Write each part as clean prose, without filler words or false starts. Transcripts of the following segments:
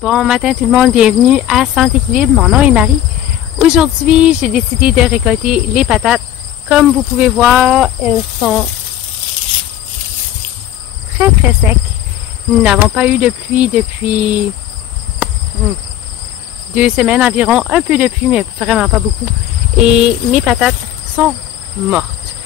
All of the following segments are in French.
Bon matin tout le monde, bienvenue à Santé Équilibre, mon nom est Marie. Aujourd'hui, j'ai décidé de récolter les patates. Comme vous pouvez voir, elles sont très secs. Nous n'avons pas eu de pluie depuis 2 semaines environ, un peu de pluie mais vraiment pas beaucoup. Et mes patates sont mortes.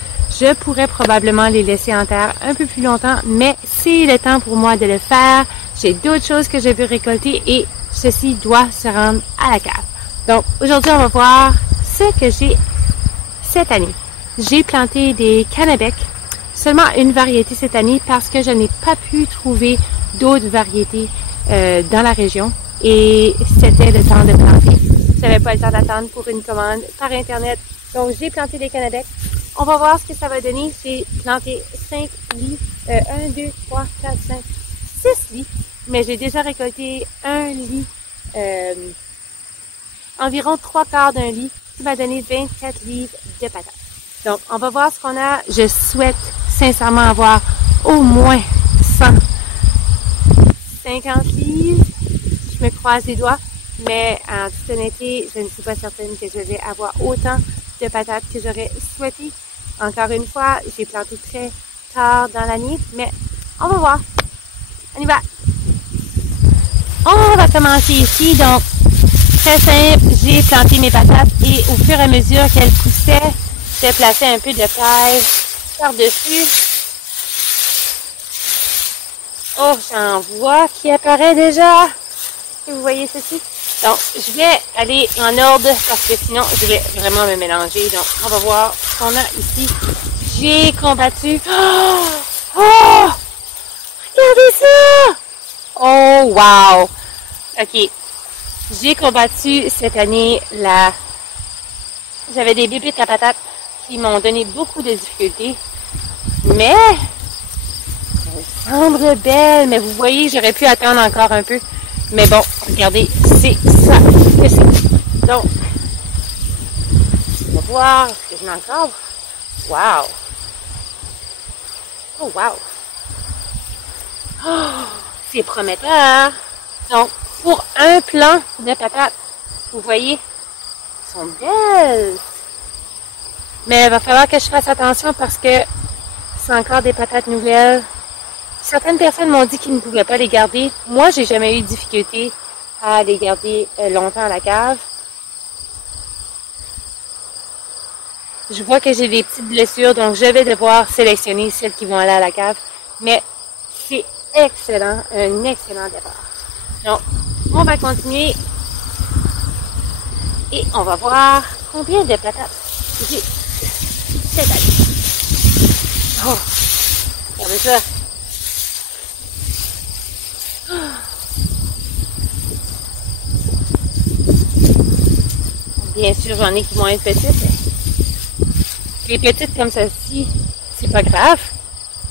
Je pourrais probablement les laisser en terre un peu plus longtemps, mais c'est le temps pour moi de le faire. J'ai d'autres choses que je veux récolter et ceci doit se rendre à la cave. Donc aujourd'hui, on va voir ce que j'ai cette année. J'ai planté des cannabis, seulement une variété cette année parce que je n'ai pas pu trouver d'autres variétés dans la région et c'était le temps de planter. Je n'avais pas le temps d'attendre pour une commande par internet. Donc j'ai planté des cannabis. On va voir ce que ça va donner. J'ai planté 5 lits, 1, 2, 3, 4, 5, 6 lits. Mais j'ai déjà récolté un lit, environ 3/4 d'un lit, qui m'a donné 24 livres de patates. Donc, on va voir ce qu'on a. Je souhaite sincèrement avoir au moins 150 livres. Je me croise les doigts, mais en toute honnêteté, je ne suis pas certaine que je vais avoir autant de patates que j'aurais souhaité. Encore une fois, j'ai planté très tard dans l'année, mais on va voir. On y va! On va commencer ici, donc très simple, j'ai planté mes patates et au fur et à mesure qu'elles poussaient, je plaçais un peu de paille par-dessus. Oh, j'en vois qui apparaît déjà. Est-ce que vous voyez ceci? Donc, je vais aller en ordre parce que sinon, je vais vraiment me mélanger. Donc, on va voir ce qu'on a ici. J'ai combattu. Oh! Regardez ça! Oh, wow! OK. J'ai combattu cette année J'avais des bébites à patates qui m'ont donné beaucoup de difficultés. Mais, elles semblent belles. Mais vous voyez, j'aurais pu attendre encore un peu. Mais bon, regardez, c'est ça que c'est. Donc, on va voir ce que je mets encore. Wow! Oh, wow! Oh, c'est prometteur! Donc, pour un plant de patates, vous voyez, elles sont belles! Mais il va falloir que je fasse attention parce que c'est encore des patates nouvelles. Certaines personnes m'ont dit qu'ils ne pouvaient pas les garder. Moi, j'ai jamais eu de difficulté à les garder longtemps à la cave. Je vois que j'ai des petites blessures, donc je vais devoir sélectionner celles qui vont aller à la cave. Mais c'est excellent, un excellent départ. Donc, on va continuer et on va voir combien de patates j'ai cette année. Oh, regardez ça. Bien sûr, j'en ai qui vont être petites. Les petites comme celle-ci, c'est pas grave.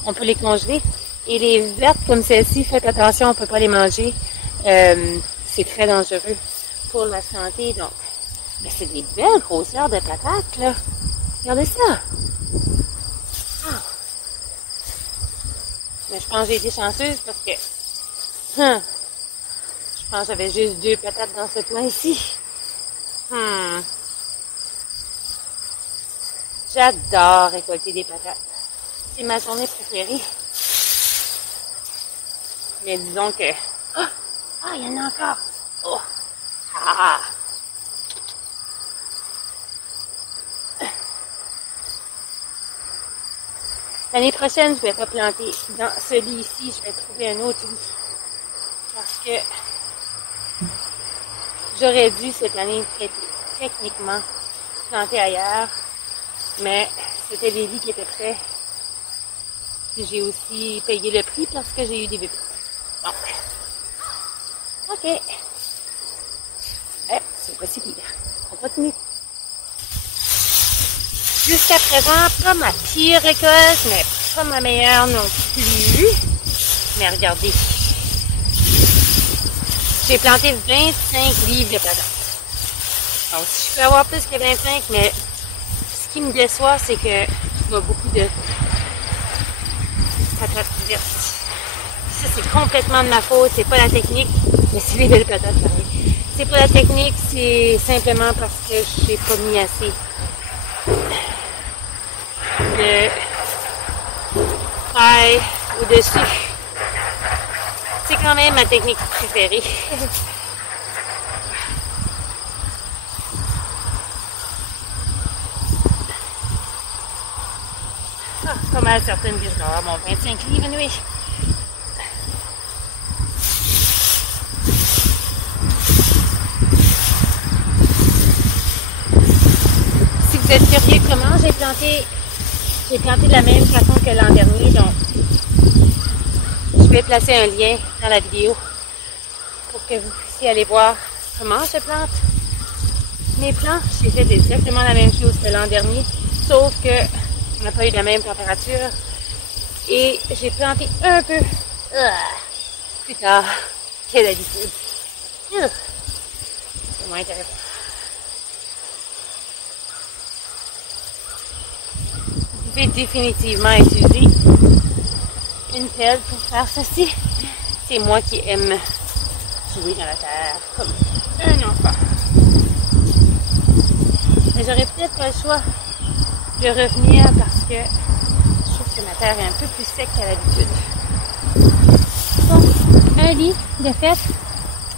On peut les congeler. Et les vertes comme celle-ci, faites attention, on ne peut pas les manger. C'est très dangereux pour la santé. Donc, mais c'est des belles grosseurs de patates, là. Regardez ça. Oh. Mais je pense que j'ai été chanceuse parce que je pense que j'avais juste 2 patates dans ce plant ici. J'adore récolter des patates. C'est ma journée préférée. Mais disons que... Ah, il y en a encore! Oh! Ah! L'année prochaine, je vais pas planter dans ce lit ici. Je vais trouver un autre lit. Parce que j'aurais dû cette année techniquement planter ailleurs. Mais c'était des lits qui étaient prêts. J'ai aussi payé le prix parce que j'ai eu des bébés. Donc, OK. C'est pas si pire. On continue. Jusqu'à présent, pas ma pire récolte, mais pas ma meilleure non plus. Mais regardez. J'ai planté 25 livres de patates. Donc, si je peux avoir plus que 25, mais ce qui me déçoit, c'est que je vois beaucoup de patates vertes. Ça, c'est complètement de ma faute. C'est pas la technique, mais c'est les belles patates, pareil. C'est pas la technique, c'est simplement parce que j'ai pas mis assez de paille au-dessus. C'est quand même ma technique préférée. Ah, c'est pas mal certaine que je vais avoir mon 25 livres, anyway. Si vous êtes curieux de comment j'ai planté de la même façon que l'an dernier, donc je vais placer un lien dans la vidéo pour que vous puissiez aller voir comment je plante mes plants. J'ai fait exactement la même chose que l'an dernier, sauf que on n'a pas eu la même température et j'ai planté un peu plus tard que d'habitude. C'est moins intéressant. Vous pouvez définitivement utiliser une pelle pour faire ceci. C'est moi qui aime jouer dans la terre comme un enfant. Mais j'aurais peut-être pas le choix de revenir parce que je trouve que ma terre est un peu plus sec qu'à l'habitude. Bon, un lit de fait,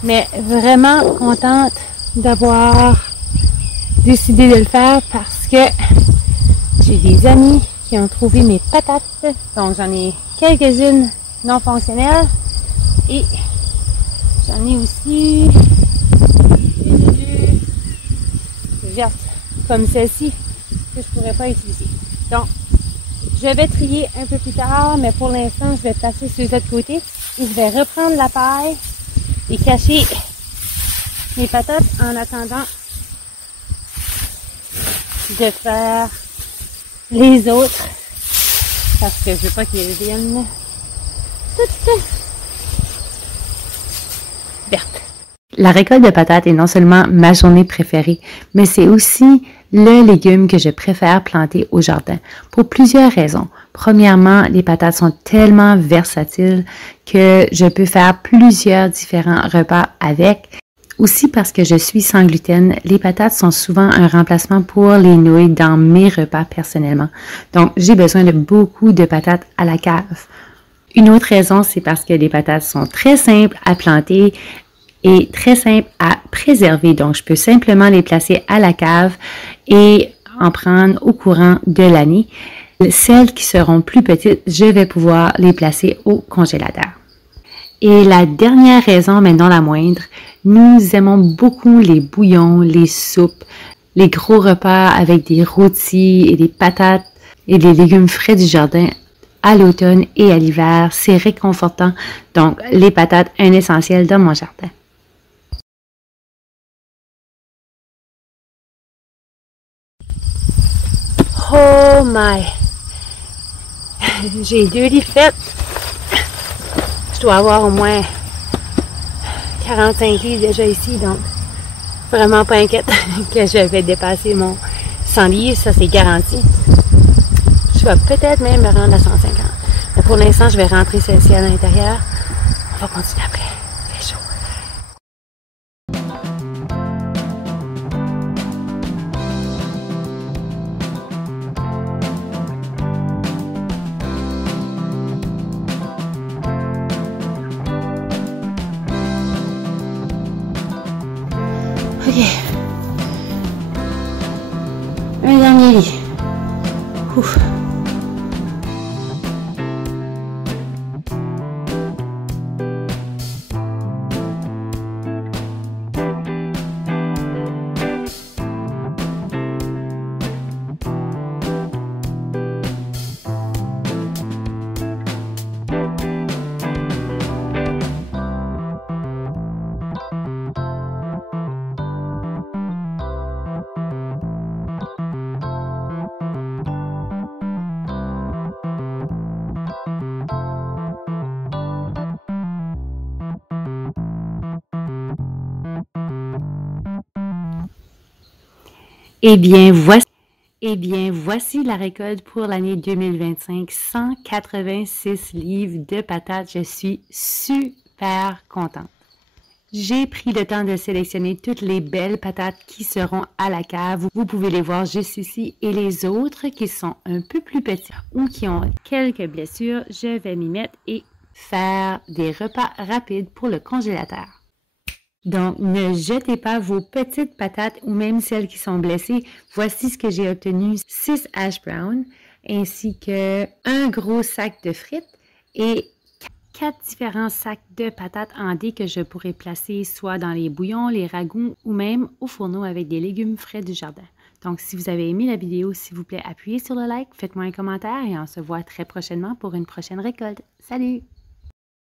mais vraiment contente d'avoir décidé de le faire parce que j'ai des amis qui ont trouvé mes patates. Donc j'en ai quelques-unes non fonctionnelles et j'en ai aussi deux vertes comme celle-ci que je pourrais pas utiliser. Donc je vais trier un peu plus tard, mais pour l'instant je vais passer sur l'autre côté et je vais reprendre la paille et cacher mes patates en attendant de faire les autres parce que je veux pas qu'ils viennent toutes vertes. La récolte de patates est non seulement ma journée préférée, mais c'est aussi le légume que je préfère planter au jardin pour plusieurs raisons. Premièrement, les patates sont tellement versatiles que je peux faire plusieurs différents repas avec. Aussi parce que je suis sans gluten, les patates sont souvent un remplacement pour les nouilles dans mes repas personnellement. Donc, j'ai besoin de beaucoup de patates à la cave. Une autre raison, c'est parce que les patates sont très simples à planter et très simples à préserver. Donc, je peux simplement les placer à la cave et en prendre au courant de l'année. Celles qui seront plus petites, je vais pouvoir les placer au congélateur. Et la dernière raison, mais non la moindre, nous aimons beaucoup les bouillons, les soupes, les gros repas avec des rôtis et des patates et des légumes frais du jardin à l'automne et à l'hiver. C'est réconfortant. Donc, les patates, un essentiel dans mon jardin. Oh my! J'ai 2 lits faits. Je dois avoir au moins 45 livres déjà ici, donc vraiment pas inquiète que je vais dépasser mon 100 livres, ça c'est garanti. Je vais peut-être même me rendre à 150. Mais pour l'instant, je vais rentrer celle-ci à l'intérieur. On va continuer après. C'est chaud. Ok. Un dernier lit. Ouf. Eh bien, voici. Eh bien, voici la récolte pour l'année 2025. 186 livres de patates. Je suis super contente. J'ai pris le temps de sélectionner toutes les belles patates qui seront à la cave. Vous pouvez les voir juste ici. Et les autres qui sont un peu plus petites ou qui ont quelques blessures, je vais m'y mettre et faire des repas rapides pour le congélateur. Donc, ne jetez pas vos petites patates ou même celles qui sont blessées. Voici ce que j'ai obtenu. 6 hash browns ainsi que un gros sac de frites et 4 différents sacs de patates en dés que je pourrais placer soit dans les bouillons, les ragoûts ou même au fourneau avec des légumes frais du jardin. Donc, si vous avez aimé la vidéo, s'il vous plaît, appuyez sur le like, faites-moi un commentaire et on se voit très prochainement pour une prochaine récolte. Salut!